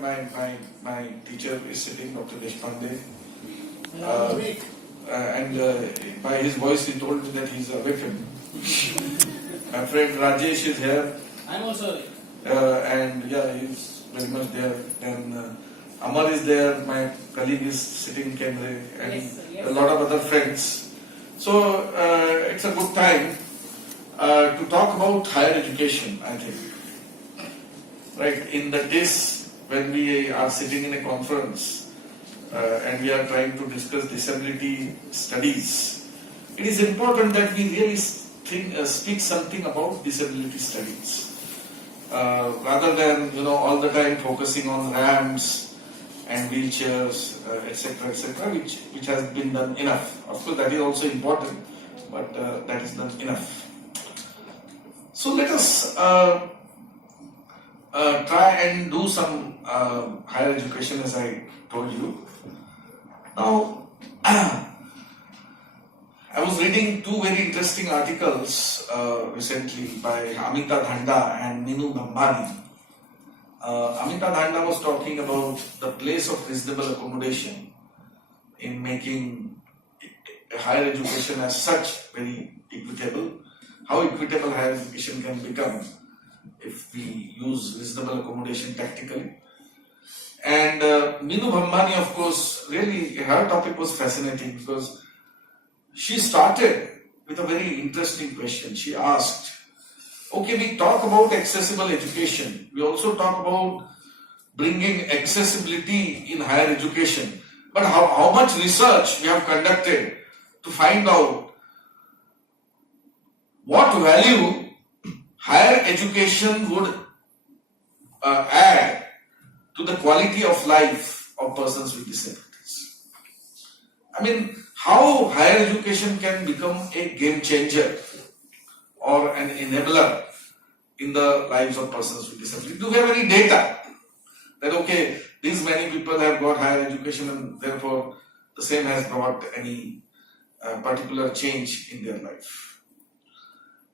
my teacher is sitting, Dr. Deshpande. And by his voice he told me that he's awakened. My friend Rajesh is here. I'm also awake. And yeah, he's very much there. Then Amar is there, my colleague is sitting in Cambridge, and Yes, yes. a lot of other friends. So it's a good time to talk about higher education, I think. Right, in the days when we are sitting in a conference and we are trying to discuss disability studies, it is important that we really speak something about disability studies. Rather than all the time focusing on ramps and wheelchairs, etc., which has been done enough. Of course, that is also important, but that is not enough. So let us try and do some higher education, as I told you. Now, I was reading two very interesting articles recently by Amita Dhanda and Minu Bhambani. Amita Dhanda was talking about the place of reasonable accommodation in making higher education as such very equitable. How equitable higher education can become if we use reasonable accommodation tactically. And Minu Bhambani, of course, really her topic was fascinating because she started with a very interesting question. She asked, okay, we talk about accessible education. We also talk about bringing accessibility in higher education. But how much research we have conducted to find out what value higher education would add to the quality of life of persons with disabilities. I mean, how higher education can become a game changer or an enabler in the lives of persons with disabilities. Do we have any data that, okay, these many people have got higher education and therefore the same has brought any particular change in their life?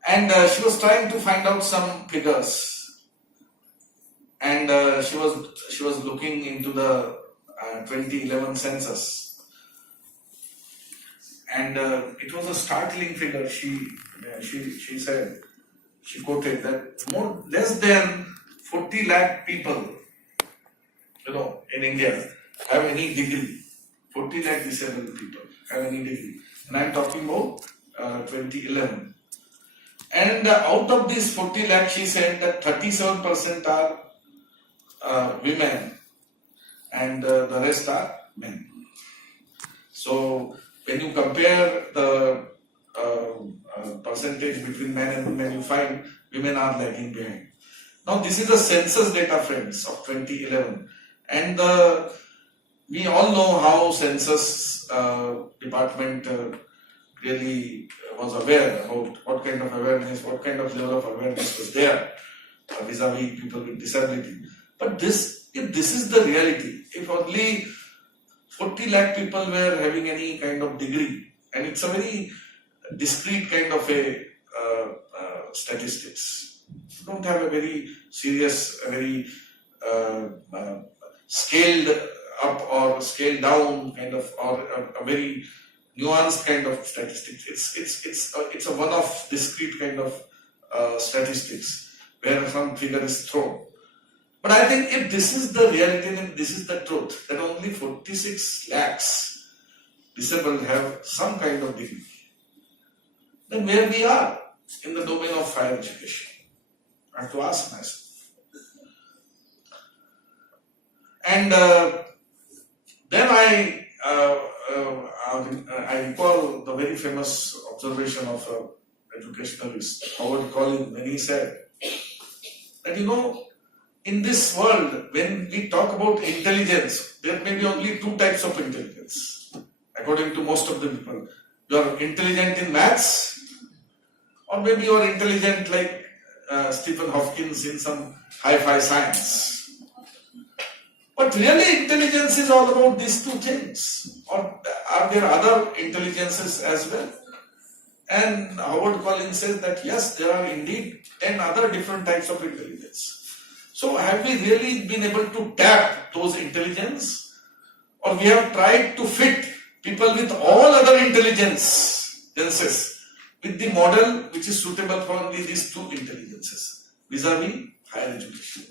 And she was trying to find out some figures, and she was looking into the 2011 census. And it was a startling figure. She said, she quoted that less than 40 lakh people, in India have any degree. 40 lakh disabled people have any degree. And I'm talking about 2011. And out of these 40 lakh, she said that 37% are women and the rest are men. So when you compare the percentage between men and women, you find women are lagging behind. Now this is the census data, friends, of 2011, and we all know how census department really was aware about what kind of awareness, what kind of level of awareness was there vis-a-vis people with disability. But if this is the reality, if only 40 lakh people were having any kind of degree, and it's a very discrete kind of a statistics. You don't have a very serious, very scaled up or scaled down kind of, or a very nuanced kind of statistics. It's a one-off discrete kind of statistics where some figure is thrown. But I think if this is the reality and this is the truth, that only 46 lakhs disabled have some kind of degree, then where we are in the domain of higher education? I have to ask myself. And then I recall the very famous observation of an educationalist, Howard Collins, when he said that, in this world, when we talk about intelligence, there may be only two types of intelligence, according to most of the people. You are intelligent in maths, or maybe you are intelligent like Stephen Hawking in some hi-fi science. But really, intelligence is all about these two things. Or are there other intelligences as well? And Howard Collins says that yes, there are indeed 10 other different types of intelligence. So have we really been able to tap those intelligence, or we have tried to fit people with all other intelligences with the model which is suitable for only these two intelligences vis-a-vis higher education?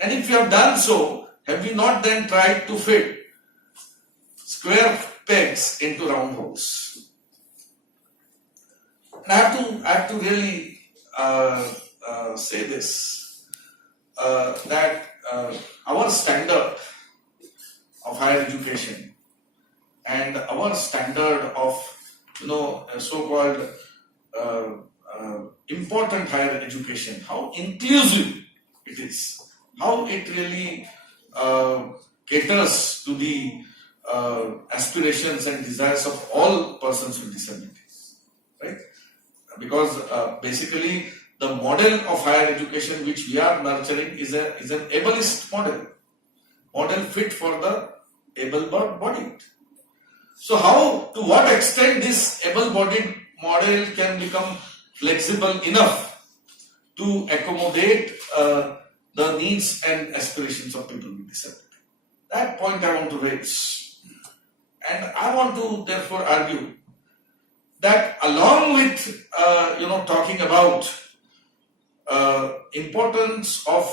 And if we have done so, have we not then tried to fit square pegs into round holes? And I have to really say this, that our standard of higher education and our standard of so-called important higher education, how inclusive it is, how it really caters to the aspirations and desires of all persons with disabilities, right? Because basically the model of higher education which we are nurturing is an ableist model fit for the able-bodied. So to what extent this able-bodied model can become flexible enough to accommodate the needs and aspirations of people with disability? That point I want to raise. And I want to therefore argue that along with talking about importance of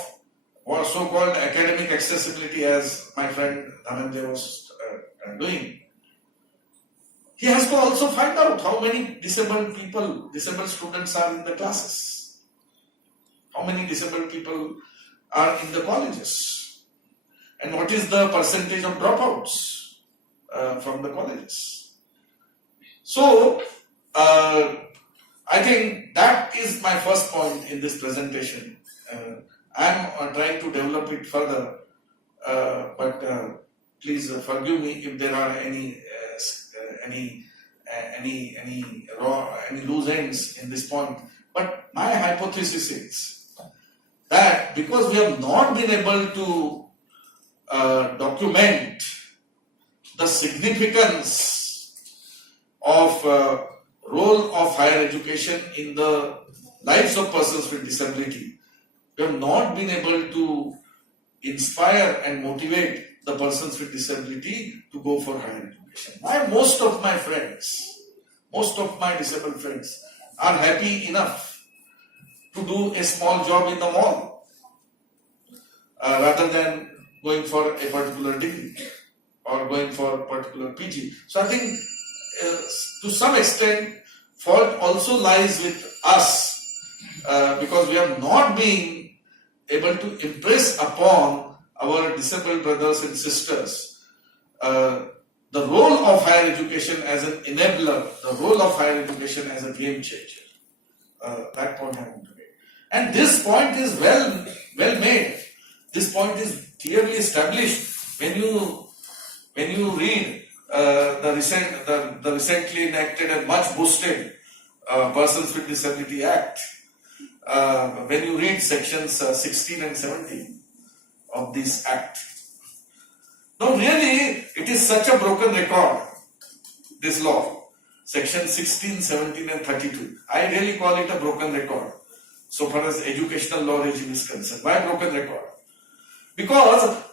or so-called academic accessibility, as my friend Sanjay was doing, he has to also find out how many disabled students are in the classes, how many disabled people are in the colleges, and what is the percentage of dropouts from the colleges. So, I think that is my first point in this presentation. I am trying to develop it further, but please forgive me if there are any loose ends in this point. But my hypothesis is that because we have not been able to document the significance of role of higher education in the lives of persons with disability, we have not been able to inspire and motivate the persons with disability to go for higher education. Most of my disabled friends are happy enough to do a small job in the mall rather than going for a particular degree or going for a particular PG. So I think to some extent fault also lies with us because we have not been able to impress upon our disabled brothers and sisters the role of higher education as an enabler, the role of higher education as a game changer. That point I want to make. And this point is well made. This point is clearly established when you read the recently enacted and much boosted Persons with Disability Act. When you read sections 16 and 17 of this act. Now really, it is such a broken record, this law, section 16, 17 and 32. I really call it a broken record, so far as educational law regime is concerned. Why broken record? Because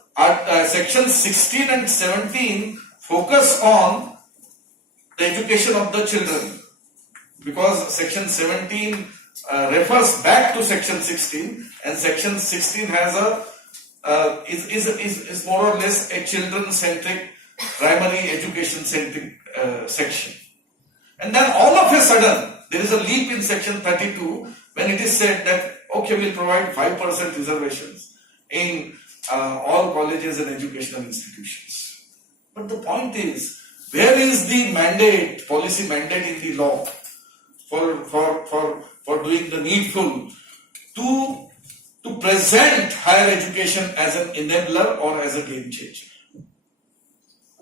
section 16 and 17 focus on the education of the children, because section 17 refers back to section 16, and section 16 has is more or less a children-centric, primary education-centric section. And then all of a sudden, there is a leap in section 32 when it is said that, okay, we'll provide 5% reservations in all colleges and educational institutions. But the point is, where is the mandate, policy mandate in the law for doing the needful to present higher education as an enabler or as a game changer?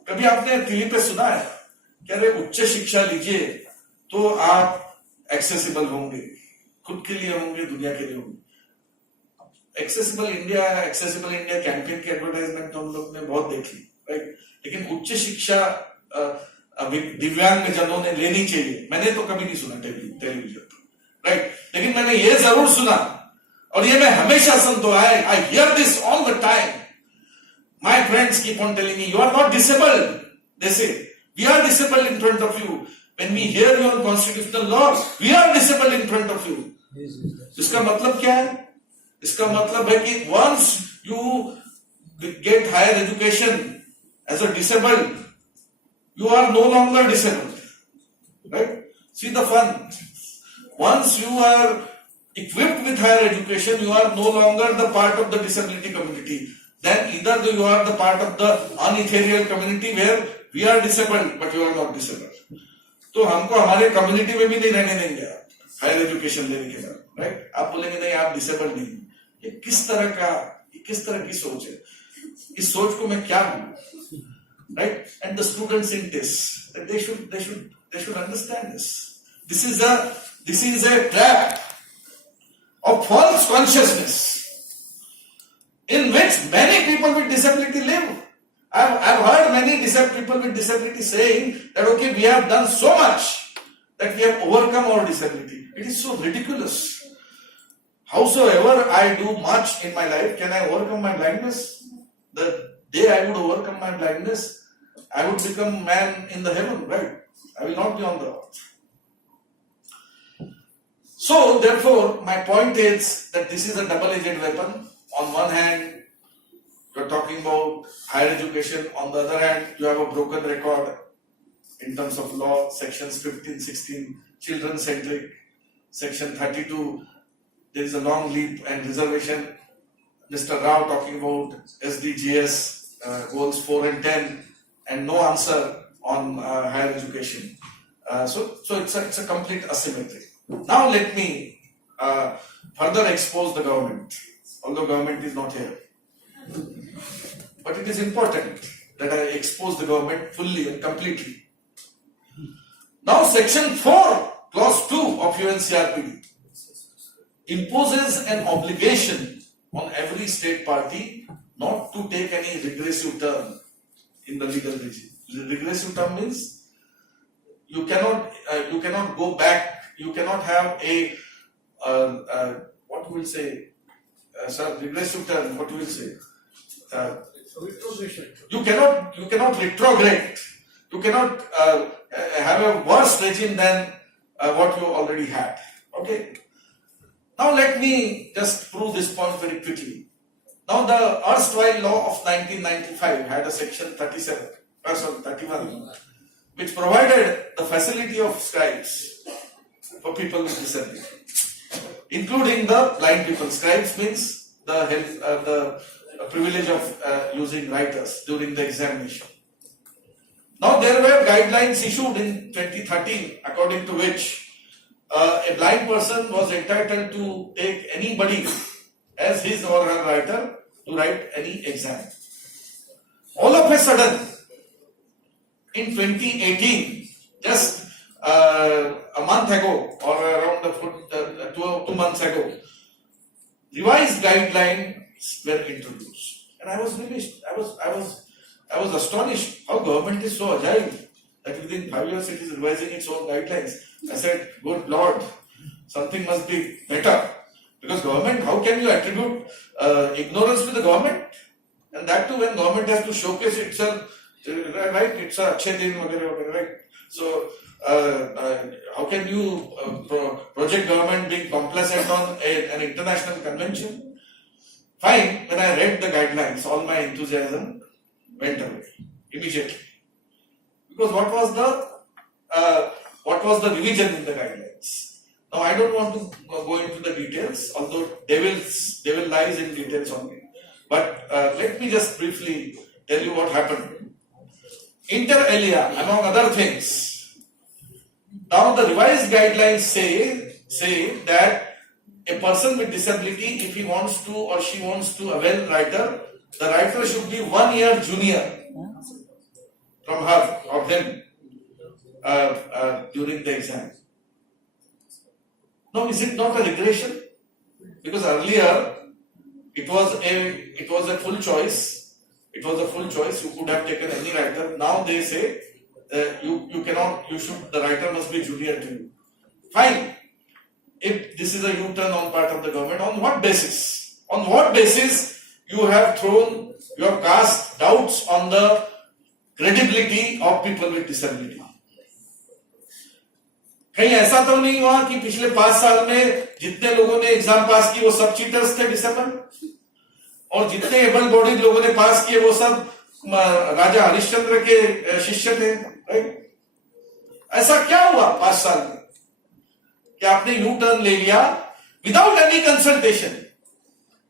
कभी आपने TV पे सुना है कि अरे उच्च शिक्षा लीजिए तो आप एक्सेसिबल होंगे, खुद के लिए होंगे, दुनिया के लिए होंगे? एक्सेसिबल इंडिया कैंपेन की एडवर्टाइजमेंट तो हम लोग ने बहुत देखी, राइट? लेकिन उच्च शिक्षा दिव्यांग जनों ने लेनी चाहिए, मैंने तो कभी नहीं सुना टेलीविजन पर, राइट? लेकिन मैंने ये जरूर सुना और ये मैं हमेशा सुनता हूं, I hear this all the time. My friends keep on telling me, you are not disabled. They say, we are disabled in front of you. When we hear you on constitutional law, we are disabled in front of you. इसका मतलब क्या है? इसका मतलब है कि once you get higher education as a disabled, you are no longer disabled. Right? See the fun. Once you are equipped with higher education, you are no longer the part of the disability community. Then either you are the part of the unethereal community where we are disabled, but you are not disabled. तो हमको हमारे community में भी नहीं रहने देंगे आप higher education लेने के बाद, राइट? आप बोलेंगे नहीं आप डिसेबल्ड नहीं. ये किस तरह की सोच है? इस सोच को मैं क्या बोलूं, right? And the students in this, they should understand this. This is a trap of false consciousness in which many people with disability live. I've heard many people with disability saying that okay, we have done so much that we have overcome our disability. It is so ridiculous. Howsoever I do much in my life, can I overcome my blindness? The day I would overcome my blindness, I would become man in the heaven, right? I will not be on the earth. So therefore, my point is that this is a double-edged weapon. On one hand, you are talking about higher education. On the other hand, you have a broken record in terms of law. Sections 15, 16, children-centric. Section 32, there is a long leap and reservation. Mr. Rao talking about SDGs, goals 4 and 10, and no answer on higher education. So it's a complete asymmetry. Now let me further expose the government, although government is not here. But it is important that I expose the government fully and completely. Now section 4, clause 2 of UNCRPD imposes an obligation on every state party not to take any regressive turn in the legal regime. Regressive term means you cannot go back. You cannot have a what will say, sir, regressive term. What will say? You cannot retrograde. You cannot have a worse regime than what you already had. Okay. Now let me just prove this point very quickly. Now the erstwhile law of 1995 had a section 31, which provided the facility of scribes for people with disability, including the blind people. Scribes means the privilege of using writers during the examination. Now there were guidelines issued in 2013 according to which a blind person was entitled to take anybody as his or her writer to write any exam. All of a sudden, in 2018, just a month ago or around 2 months ago, revised guidelines were introduced, and I was finished. I was astonished how government is so agile that within 5 years it is revising its own guidelines. I said, good Lord, something must be better, because government, how can you attribute ignorance to the government? And that too when government has to showcase itself, right? It's a achhe din vagara, right? So how can you project government being complacent on an international convention? Fine, when I read the guidelines, all my enthusiasm went away immediately. Because what was the revision in the guidelines? Now I don't want to go into the details, although devil lies in details only. But let me just briefly tell you what happened. Inter alia, among other things, now the revised guidelines say that a person with disability, if he wants to or she wants to avail writer, the writer should be 1 year junior from her or him during the exam. Now, is it not a regression? Because earlier it was a full choice. It was a full choice. You could have taken any writer. Now they say the writer must be junior to you. Fine. if this is a U-turn on part of the government, on what basis? On what basis you have cast doubts on the credibility of people with disability? कहीं ऐसा तो नहीं हुआ कि पिछले 5 साल में जितने लोगों ने एग्जाम पास की वो सब चीटर्स थे डिसेबल, और जितने एबल बॉडीड लोगों ने पास किए वो सब राजा हरिश्चंद्र के शिष्य थे, राइट? ऐसा क्या हुआ 5 साल में कि आपने यू टर्न ले लिया without any consultation,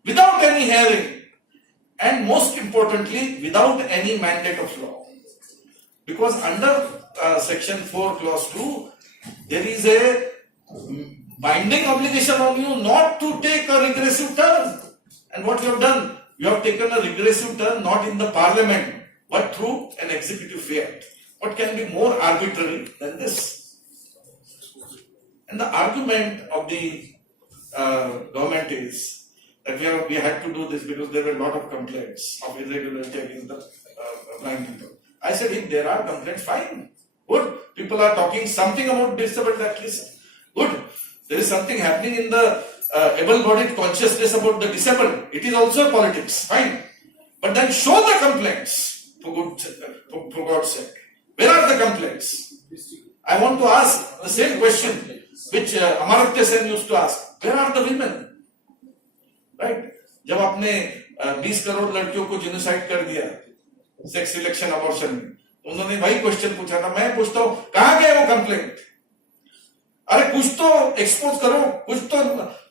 without any hearing, and most importantly without any mandate of law? Because under section 4 clause 2 there is a binding obligation on you not to take a regressive turn. And what you have done, you have taken a regressive turn not in the parliament but through an executive fiat. What can be more arbitrary than this? And the argument of the government is that we had to do this because there were a lot of complaints of irregularity against the blind people. I said, if there are complaints, fine. Good. People are talking something about disabled, at least. Good. There is something happening in the able-bodied consciousness about the disabled. It is also politics. Fine. But then show the complaints, for God's sake. Where are the complaints? I want to ask the same question which Amartya Sen used to ask. Where are the women? Right? जब आपने 20 करोड़ लड़कियों को genocide कर दिया sex selection abortion में, उन्होंने वही question पूछा था। मैं पूछता हूं, कहां गए वो कंप्लेंट? अरे कुछ तो एक्सपोज करो,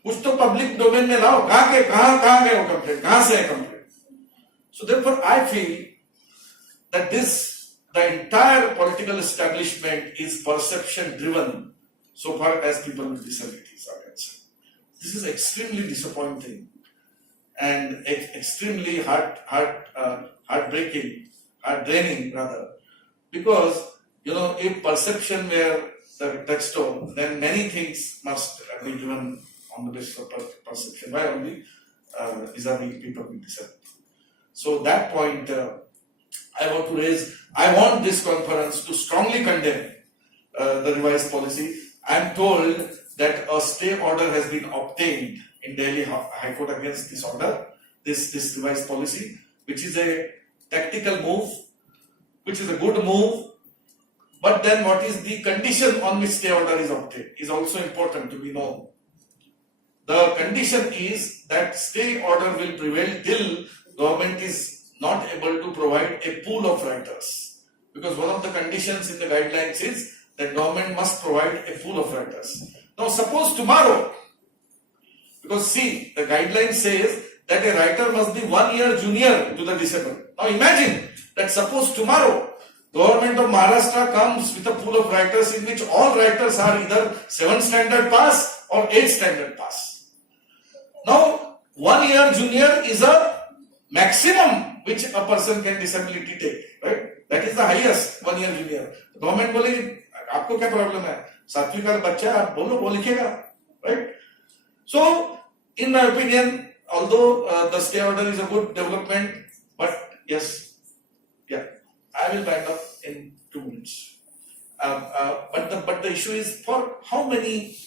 कुछ तो पब्लिक डोमेन में लाओ। कहां गए वो कंप्लेंट? कहां से है complaint? So therefore I feel that the entire political establishment is perception driven so far as people with disabilities are concerned. This is extremely disappointing and extremely heartbreaking, heart-draining rather, because if perception were the touchstone, then many things must be driven on the basis of perception. Why only vis-a-vis people with disability? So that point I want to raise. I want this conference to strongly condemn the revised policy. I am told that a stay order has been obtained in Delhi High Court against this order, this revised policy, which is a tactical move, which is a good move. But then what is the condition on which stay order is obtained is also important to be known. The condition is that stay order will prevail till government is not able to provide a pool of writers, because one of the conditions in the guidelines is that government must provide a pool of writers. Now suppose tomorrow, because see, the guideline says that a writer must be 1 year junior to the disabled. Now imagine that suppose tomorrow government of Maharashtra comes with a pool of writers in which all writers are either 7th standard pass or 8th standard pass. Now 1 year junior is a maximum which a person can disability take, right? That is the highest 1 year junior. Government बोलेगी आपको क्या problem है, 7वीं का बच्चा आप बोलो वो लिखेगा, right? So in my opinion, although the stay order is a good development, but yes, yeah, I will wind up in 2 minutes. But the issue is for how many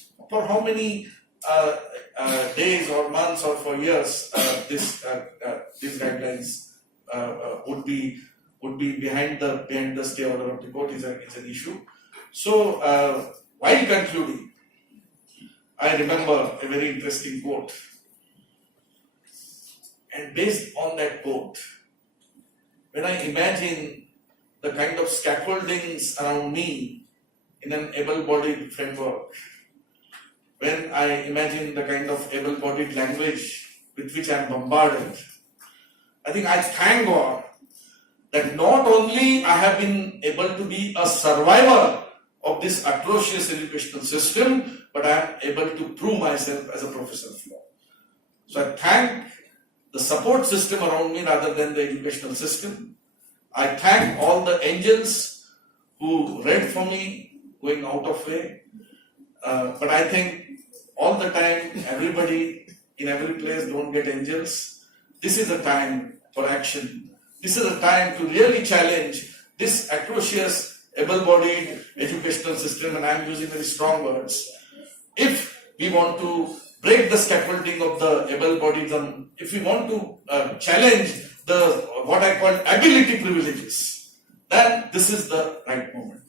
days or months or for years these guidelines would be behind the stay order of the court is an issue. So while concluding, I remember a very interesting quote, and based on that quote, when I imagine the kind of scaffoldings around me in an able-bodied framework, when I imagine the kind of able-bodied language with which I am bombarded, I think I thank God that not only I have been able to be a survivor of this atrocious educational system, but I am able to prove myself as a professor of law. So I thank the support system around me rather than the educational system. I thank all the angels who read for me going out of way. But I think all the time, everybody in every place don't get angels. This is a time for action. This is a time to really challenge this atrocious able-bodied educational system, and I am using very strong words. If we want to break the scaffolding of the able-bodied, and if we want to challenge the what I call ability privileges, then this is the right moment.